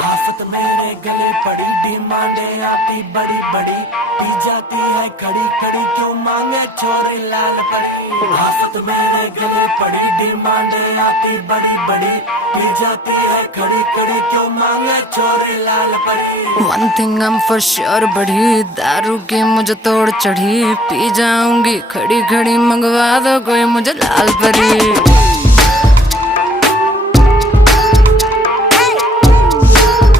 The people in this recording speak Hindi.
आफत मेरे गले पड़ी, डिमांडे आती बड़ी बड़ी, पी जाती है खड़ी खड़ी, क्यों मांगे छोरी लाल परी। आफत मेरे गले पड़ी, डिमांडे आती बड़ी बड़ी, पी जाती है खड़ी खड़ी, क्यों मांगे छोरी लाल परी। One thing I'm for sure बढ़ी, दारू की मुझे तोड़ चढ़ी, पी जाऊंगी खड़ी खड़ी, मंगवा दो कोई मुझे लाल परी।